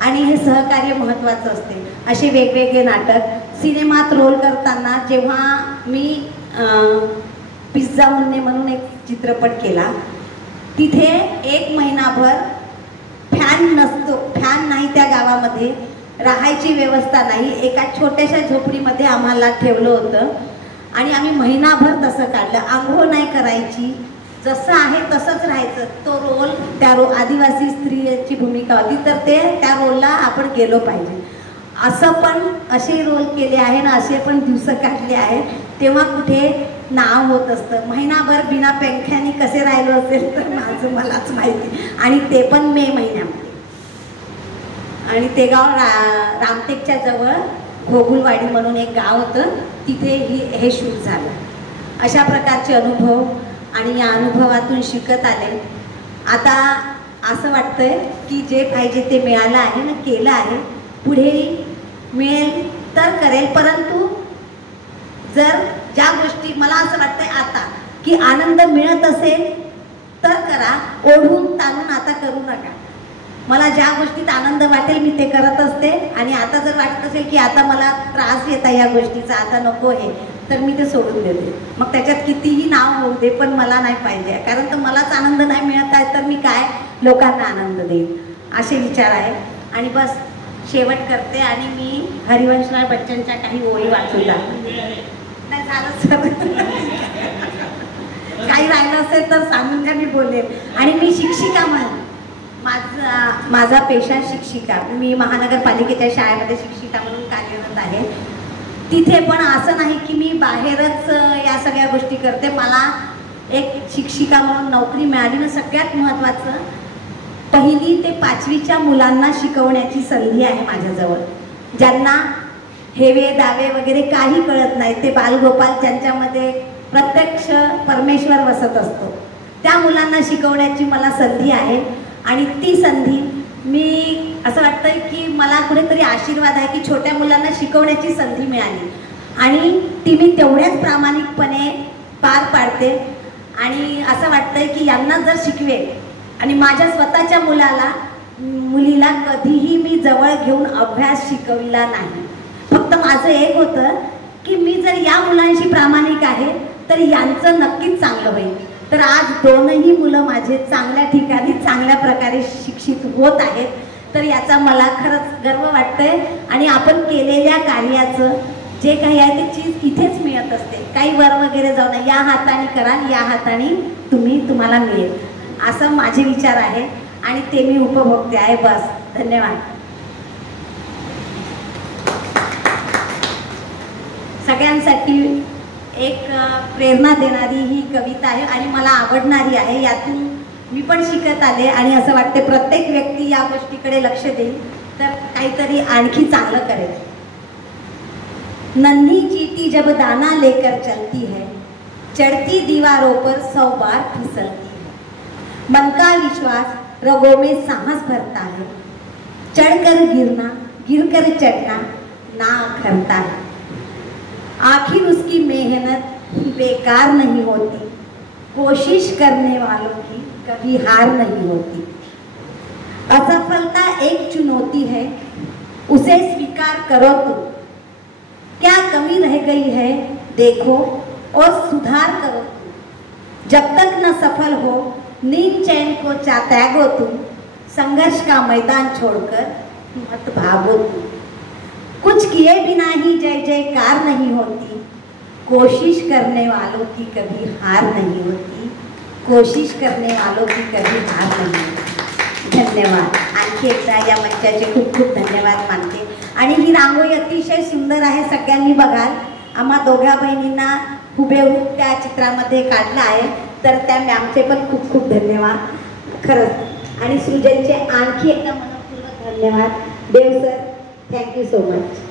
आणि हे सहकार्य महत्त्वाचं असते. असे वेगवेगळे नाटक सिनेमात रोल करताना जेव्हा मी पिझ्झा मुन्ने म्हणून एक चित्रपट केला, तिथे 1 महिनाभर फॅन नसतो, फॅन नाही त्या गावामध्ये, राहायची व्यवस्था नाही, एका छोट्याशा झोपडीमध्ये आम्हाला ठेवलं होतं आणि आम्ही महिनाभर तसं काढलं. आंघोळ नाही करायची, जसं आहे तसंच राहायचं. तो रोल त्या आदिवासी स्त्रीची भूमिका होती, तर ते त्या रोलला आपण गेलो पाहिजे. असं पण असे रोल केले आहे ना, असे पण दिवस काढले आहेत, तेव्हा कुठे नाव होत असतं. महिनाभर बिना पंख्याने कसे राहिलो असेल तर माझं मलाच माहिती, आणि ते पण मे महिन्यामध्ये. आणि ते गाव रामटेकच्या जवळ घोगुलवाडी म्हणून एक गाव होतं, तिथे हे शूट झालं. अशा प्रकारचे अनुभव आणि या अनुभवातून शिकत आले. आता असं वाटतंय की जे पाहिजे ते मिळालं आहे ना, केलं आहे, पुढेही मिळेल तर करेल. परंतु जर ज्या गोष्टी मला असं वाटतंय आता की आनंद मिळत असेल तर करा, ओढून ताणून आता करू नका. मला ज्या गोष्टीत आनंद वाटेल मी ते करत असते, आणि आता जर वाटत असेल की आता मला त्रास येत आहे या गोष्टीचा, आता नको आहे, तर मी ते सोडून देते. मग त्याच्यात कितीही नाव होऊ दे, पण मला नाही पाहिजे, कारण तर मलाच आनंद नाही मिळत आहे तर मी काय लोकांना आनंद देईन, असे विचार आहे. आणि बस शेवट करते आणि मी हरिवंशराय बच्चनच्या काही ओळी वाचून जाते. नाही झालं सर, काही राहिलं असेल तर सांगून का मी बोलेल. आणि मी शिक्षिका म्हणून, माझा पेशा शिक्षिका, मी महानगरपालिकेच्या शाळेमध्ये शिक्षिका म्हणून कार्यरत आहे. तिथे पण असं नाही की मी बाहेरच या सगळ्या गोष्टी करते. मला एक शिक्षिका म्हणून नोकरी मिळाली ना, सगळ्यात महत्त्वाचं 1ली ते 5वीच्या मुलांना शिकवण्याची संधी आहे माझ्याजवळ, ज्यांना हेवे दावे वगैरे काही कळत नाही. ते बालगोपाल ज्यांच्यामध्ये प्रत्यक्ष परमेश्वर वसत असतो, त्या मुलांना शिकवण्याची मला संधी आहे. आणि ती संधी मी असं वाटतंय की मला कुठेतरी आशीर्वाद आहे की छोट्या मुलांना शिकवण्याची संधी मिळाली, आणि ती मी तेवढ्याच प्रामाणिकपणे पार पाडते. आणि असं वाटतंय की यांना जर शिकवेल, आणि माझ्या स्वतःच्या मुलीला कधीही मी जवळ घेऊन अभ्यास शिकविला नाही. फक्त माझं एक होतं की मी जर या मुलांशी प्रामाणिक आहे तर यांचं नक्कीच चांगलं होईल. तर आज दोनही मुलं माझे चांगल्या ठिकाणी चांगल्या प्रकारे शिक्षित होत आहेत, तर याचा मला खरंच गर्व वाटतंय. आणि आपण केलेल्या कार्याचं जे काही आहे ते चीज इथेच मिळत असते, काही वर वगैरे जाऊ नये. या हाताने कराल, या हाताने तुम्हाला मिळेल, असं माझे विचार आहे आणि ते मी उपभोगते आहे. बस, धन्यवाद. सगळ्यांसाठी एक प्रेरणा देणारी ही कविता आहे आणि मला आवडणारी आहे. यातून मी पण शिकत आले आणि असं वाटते प्रत्येक व्यक्ती या गोष्टीकडे लक्ष देईल तर काहीतरी आणखी चांगलं करेल. नन्ही चींटी जब दाना लेकर चलती है, चढ़ती दीवारों पर 100 बार फिसलती है. मन का विश्वास रगों में साहस भरता है, चढ़कर गिरना गिरकर चढ़ना ना अखरता है. आखिर उसकी मेहनत बेकार नहीं होती, कोशिश करने वालों की कभी हार नहीं होती. असफलता एक चुनौती है, उसे स्वीकार करो तुम. क्या कमी रह गई है देखो और सुधार करो तुम. जब तक न सफल हो नींद चैन को त्यागो तुम. संघर्ष का मैदान छोड़कर मत भागो तुम. कुछ किए बिना ही जय जयकार नहीं होती, कोशिश करने वालों की कभी हार नहीं होती. कोशिश करने वालों की कभी हार नहीं होती. धन्यवाद. आणखी एकदा या मंचाचे खूप खूप धन्यवाद मानते. आणि ही रांगोळी अतिशय सुंदर आहे, सगळ्यांनी बघाल. आम्हा दोघा बहिणींना हुबेहूब त्या चित्रामध्ये काढलं आहे, तर त्या मॅमचे पण खूप खूप धन्यवाद खरंच. आणि सृजनचे आणखी एकदा मनपूर्वक धन्यवाद. देव सर, थँक्यू सो मच.